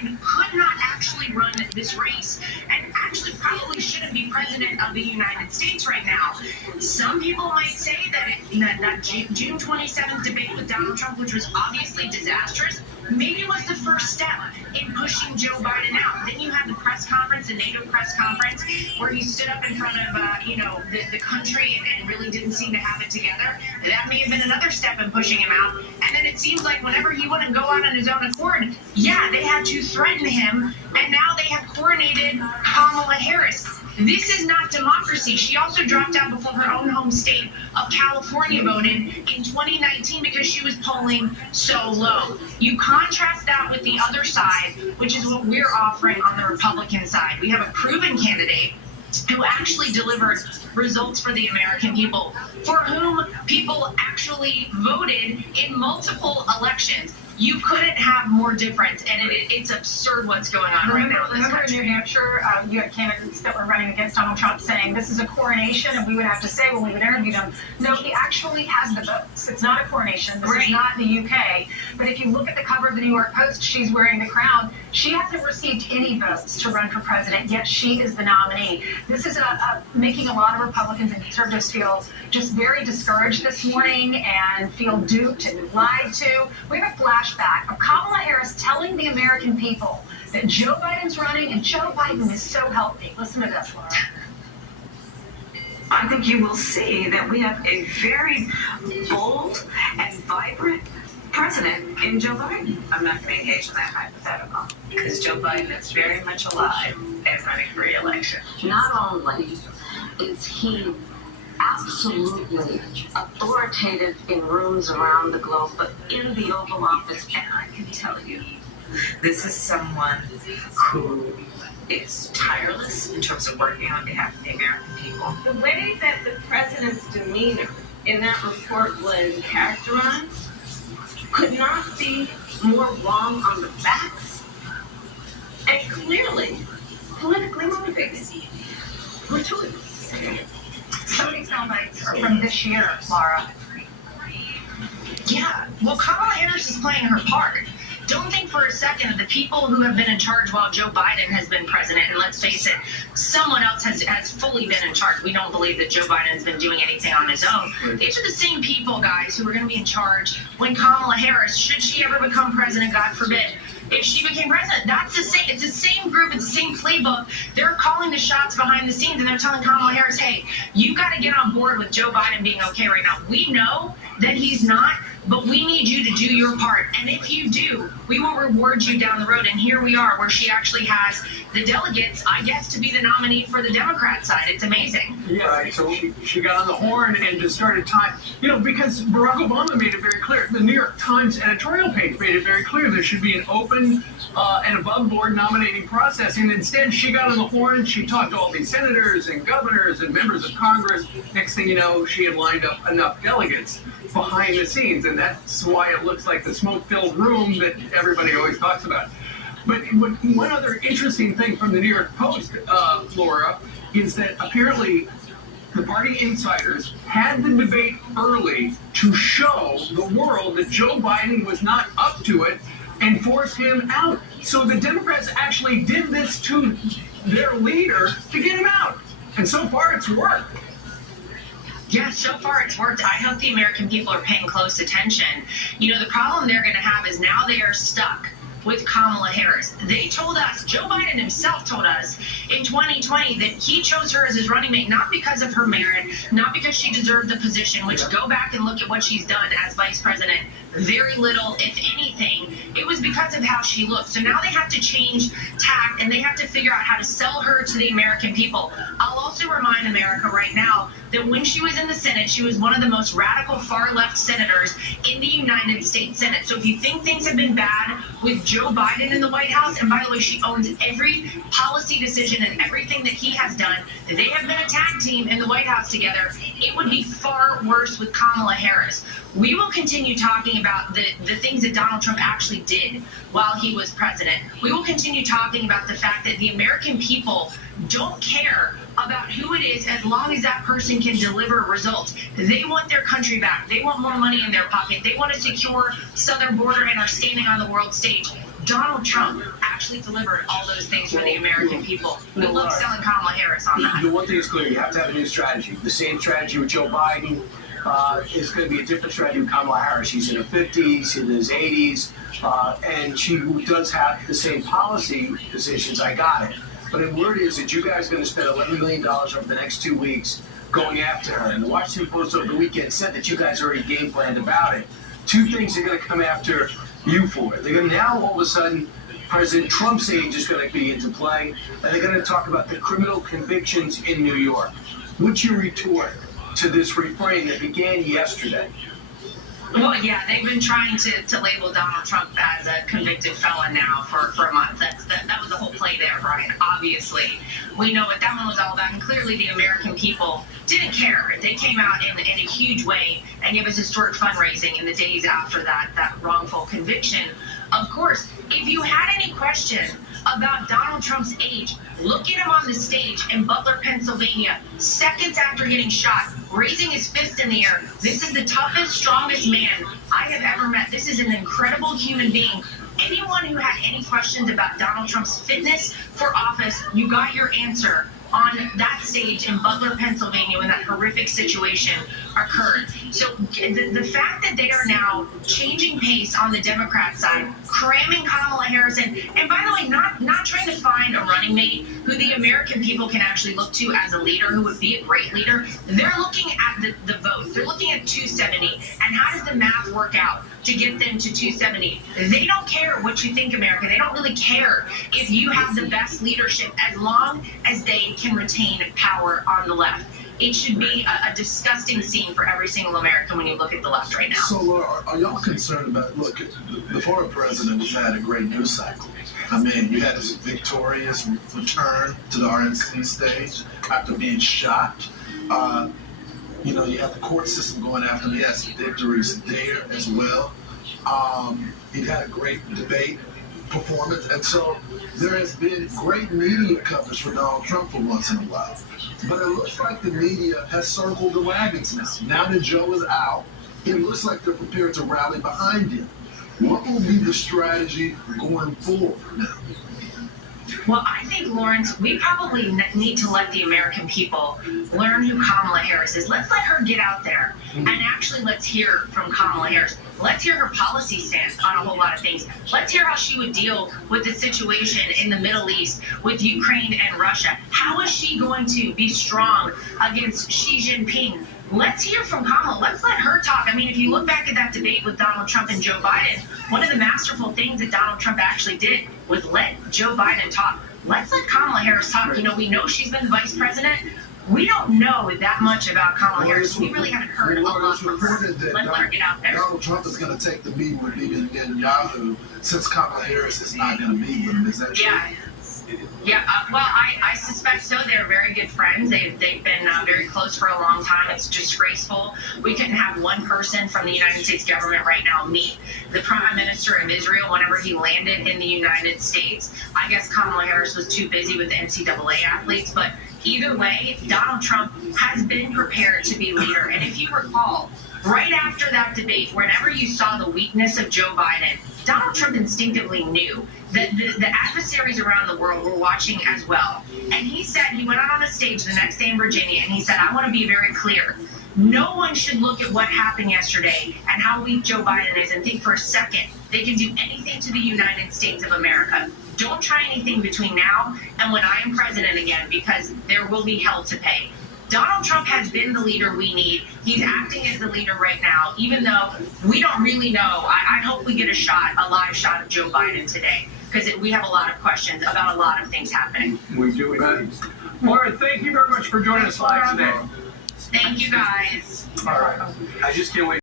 Biden could not actually run this race and actually probably shouldn't be president of the United States right now. Some people might say that June 27th debate with Donald Trump, which was obviously disastrous, maybe was the first step in pushing Joe Biden out. Then you had the press conference, the NATO press conference, where he stood up in front of, the country and really didn't seem to have it together. That may have been another step in pushing him out. And then it seems like whenever he wouldn't go out on his own accord, they had to threaten him. And now they have coronated Kamala Harris. This is not democracy. She also dropped out before her own home state of California voted in 2019 because she was polling so low. You contrast that with the other side, which is what we're offering on the Republican side. We have a proven candidate who actually delivered results for the American people, for whom people actually voted in multiple elections. You couldn't have more difference, and it's absurd what's going on right now. Remember in New Hampshire, you had candidates that were running against Donald Trump saying this is a coronation, and we would have to say when we would interview them, no, he actually has the votes. It's not a coronation. This is not the UK. But if you look at the cover of the New York Post, she's wearing the crown. She hasn't received any votes to run for president, yet she is the nominee. This is making a lot of Republicans and conservatives feel just very discouraged this morning and feel duped and lied to. We have a flashback of Kamala Harris telling the American people that Joe Biden's running and Joe Biden is so healthy. Listen to this, Lara. I think you will see that we have a very bold and vibrant president in Joe Biden. I'm not going to engage in that hypothetical because Joe Biden is very much alive and running for re-election. Not only is he absolutely authoritative in rooms around the globe, but in the Oval Office, And I can tell you, this is someone who is tireless in terms of working on behalf of the American people. The way that the president's demeanor in that report was characterized could not be more wrong on the facts and clearly politically motivated. Gratuitous. Some of these sound bites are from this year, Lara. Yeah, well, Kamala Harris is playing her part. Don't think for a second that the people who have been in charge while Joe Biden has been president, and let's face it, someone else has fully been in charge. We don't believe that Joe Biden has been doing anything on his own. These are the same people, guys, who are going to be in charge when Kamala Harris, should she ever become president, God forbid, if she became president, that's the same. It's the same group. It's the same playbook. They're calling the shots behind the scenes, and they're telling Kamala Harris, hey, you got to get on board with Joe Biden being okay right now. We know that he's not, but we need you to do your part. And if you do, we will reward you down the road. And here we are, where she actually has the delegates, I guess, to be the nominee for the Democrat side. It's amazing. Yeah, right. So she got on the horn and just started time. Because Barack Obama made it very clear. The New York Times editorial page made it very clear there should be an open and above-board nominating process. And instead, she got on the horn. She talked to all these senators and governors and members of Congress. Next thing you know, she had lined up enough delegates behind the scenes. And that's why it looks like the smoke-filled room that everybody always talks about. But one other interesting thing from the New York Post, Laura, is that apparently the party insiders had the debate early to show the world that Joe Biden was not up to it and force him out. So the Democrats actually did this to their leader to get him out. And so far it's worked. Yeah, so far it's worked. I hope the American people are paying close attention. The problem they're going to have is now they are stuck with Kamala Harris. They told us, Joe Biden himself told us in 2020 that he chose her as his running mate, not because of her merit, not because she deserved the position, which go back and look at what she's done as vice president. Very little, if anything. It was because of how she looked. So now they have to change tack, and they have to figure out how to sell her to the American people. I'll also remind America right now that when she was in the Senate, she was one of the most radical far-left senators in the United States Senate. So if you think things have been bad with Joe Biden in the White House, and by the way, she owns every policy decision and everything that he has done, they have been a tag team in the White House together. It would be far worse with Kamala Harris. We will continue talking about the things that Donald Trump actually did while he was president. We will continue talking about the fact that the American people don't care about who it is as long as that person can deliver results. They want their country back. They want more money in their pocket. They want a secure southern border and are standing on the world stage. Donald Trump actually delivered all those things for the American people. Good luck selling Kamala Harris on that. The one thing is clear, you have to have a new strategy. The same strategy with Joe Biden is going to be a different strategy with Kamala Harris. She's in her 50s, in his 80s, and she does have the same policy positions. I got it. But the word is that you guys are going to spend $11 million over the next 2 weeks going after her. And the Washington Post over the weekend said that you guys already game planned about it. Two things they're going to come after you for. They're going to now, all of a sudden, President Trump's age is going to be into play, and they're going to talk about the criminal convictions in New York. What's your retort to this refrain that began yesterday? Well, yeah, they've been trying to label Donald Trump as a convicted felon now for a month. That was the whole play there, Brian. Obviously, we know what that one was all about, and clearly the American people didn't care. They came out in a huge way and gave us historic fundraising in the days after that wrongful conviction. Of course, if you had any question about Donald Trump's age, look at him on the stage in Butler, Pennsylvania, seconds after getting shot, raising his fist in the air. This is the toughest, strongest man I have ever met. This is an incredible human being. Anyone who had any questions about Donald Trump's fitness for office, you got your answer on that stage in Butler, Pennsylvania, when that horrific situation occurred. So the fact that they are now changing pace on the Democrat side, cramming Kamala Harris in, and by the way, not trying to find a running mate who the American people can actually look to as a leader, who would be a great leader. They're looking at the votes. They're looking at 270. And how does the math work out to get them to 270? They don't care what you think, America. They don't really care if you have the best leadership as long as they can retain power on the left. It should be a disgusting scene for every single American when you look at the left right now. So, Laura, are y'all concerned about, look, the former president has had a great news cycle. I mean, you had his victorious return to the RNC stage after being shot. You know, you have the court system going after him. Yes, victories there as well. He had a great debate performance, and so there has been great media coverage for Donald Trump for once in a while. But it looks like the media has circled the wagons now. Now that Joe is out, it looks like they're prepared to rally behind him. What will be the strategy going forward now? Well, I think, Lawrence, we probably need to let the American people learn who Kamala Harris is. Let's let her get out there and actually let's hear from Kamala Harris. Let's hear her policy stance on a whole lot of things. Let's hear how she would deal with the situation in the Middle East with Ukraine and Russia. How is she going to be strong against Xi Jinping? Let's hear from Kamala. Let's let her talk. I mean, if you look back at that debate with Donald Trump and Joe Biden, one of the masterful things that Donald Trump actually did was let Joe Biden talk. Let's let Kamala Harris talk. You know, we know she's been the vice president. We don't know that much about Kamala Harris. We really haven't heard a lot from her. Let her get out there. Donald Trump is going to take the meeting with Netanyahu since Kamala Harris is not going to meet with him. Is that true? Yeah. Well, I suspect so. They're very good friends. They've been very close for a long time. It's disgraceful. We couldn't have one person from the United States government right now meet the Prime Minister of Israel whenever he landed in the United States. I guess Kamala Harris was too busy with the NCAA athletes, but either way, Donald Trump has been prepared to be leader. And if you recall, right after that debate, whenever you saw the weakness of Joe Biden, Donald Trump instinctively knew that the adversaries around the world were watching as well. And he said, he went out on a stage the next day in Virginia, and he said, I want to be very clear. No one should look at what happened yesterday and how weak Joe Biden is and think for a second they can do anything to the United States of America. Don't try anything between now and when I am president again, because there will be hell to pay. Donald Trump has been the leader we need. He's acting as the leader right now, even though we don't really know. I hope we get a live shot of Joe Biden today, because we have a lot of questions about a lot of things happening. We do indeed. Laura, thank you very much for joining us live today. Thank you, guys. All right. I just can't wait.